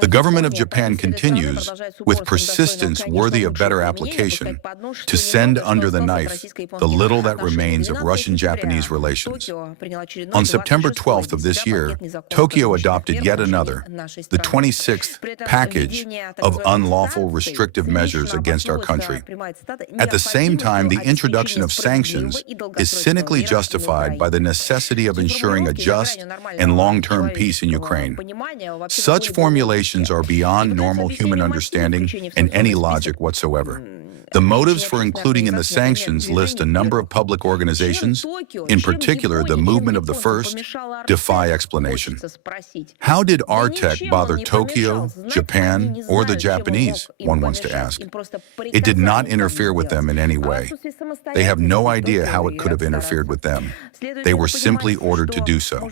The government of Japan continues, with persistence worthy of better application, to send under the knife the little that remains of Russian-Japanese relations. On September 12th of this year, Tokyo adopted yet another, the 26th package of unlawful restrictive measures against our country. At the same time, the introduction of sanctions is cynically justified by the necessity of ensuring a just and long-term peace in Ukraine. Such formulations are beyond normal human understanding and any logic whatsoever. The motives for including in the sanctions list a number of public organizations, in particular the Movement of the First, defy explanation. How did our tech bother Tokyo, Japan, or the Japanese, one wants to ask? It did not interfere with them in any way. They have no idea how it could have interfered with them. They were simply ordered to do so.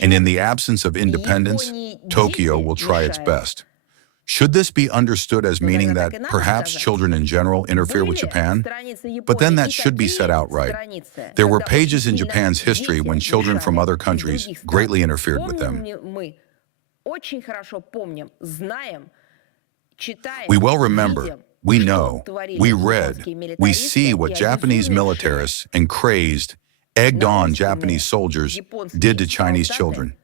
And in the absence of independence, Tokyo will try its best. Should this be understood as meaning that perhaps children in general interfere with Japan? But then that should be said outright. There were pages in Japan's history when children from other countries greatly interfered with them. We well remember, we know, we read, we see what Japanese militarists and crazed, egged-on Japanese soldiers did to Chinese children.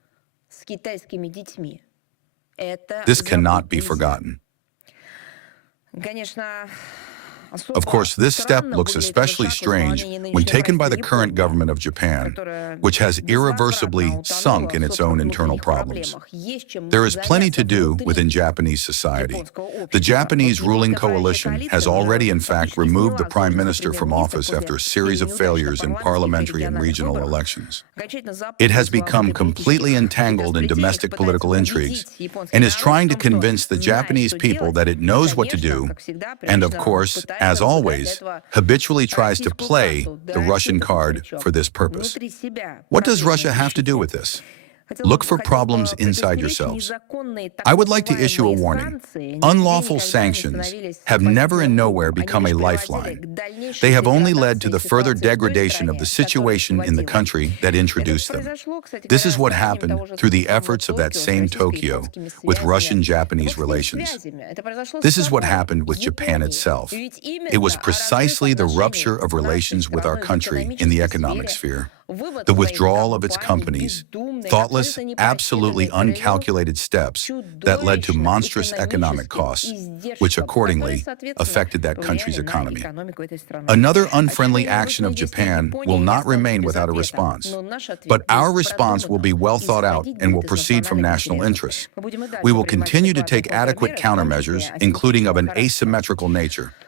This cannot be forgotten. Of course, this step looks especially strange when taken by the current government of Japan, which has irreversibly sunk in its own internal problems. There is plenty to do within Japanese society. The Japanese ruling coalition has already, in fact, removed the prime minister from office after a series of failures in parliamentary and regional elections. It has become completely entangled in domestic political intrigues and is trying to convince the Japanese people that it knows what to do, and of course, as always, habitually tries to play the Russian card for this purpose. What does Russia have to do with this? Look for problems inside yourselves. I would like to issue a warning. Unlawful sanctions have never and nowhere become a lifeline. They have only led to the further degradation of the situation in the country that introduced them. This is what happened through the efforts of that same Tokyo with Russian-Japanese relations. This is what happened with Japan itself. It was precisely the rupture of relations with our country in the economic sphere. The withdrawal of its companies, thoughtless, absolutely uncalculated steps that led to monstrous economic costs, which accordingly affected that country's economy. Another unfriendly action of Japan will not remain without a response, but our response will be well thought out and will proceed from national interests. We will continue to take adequate countermeasures, including of an asymmetrical nature.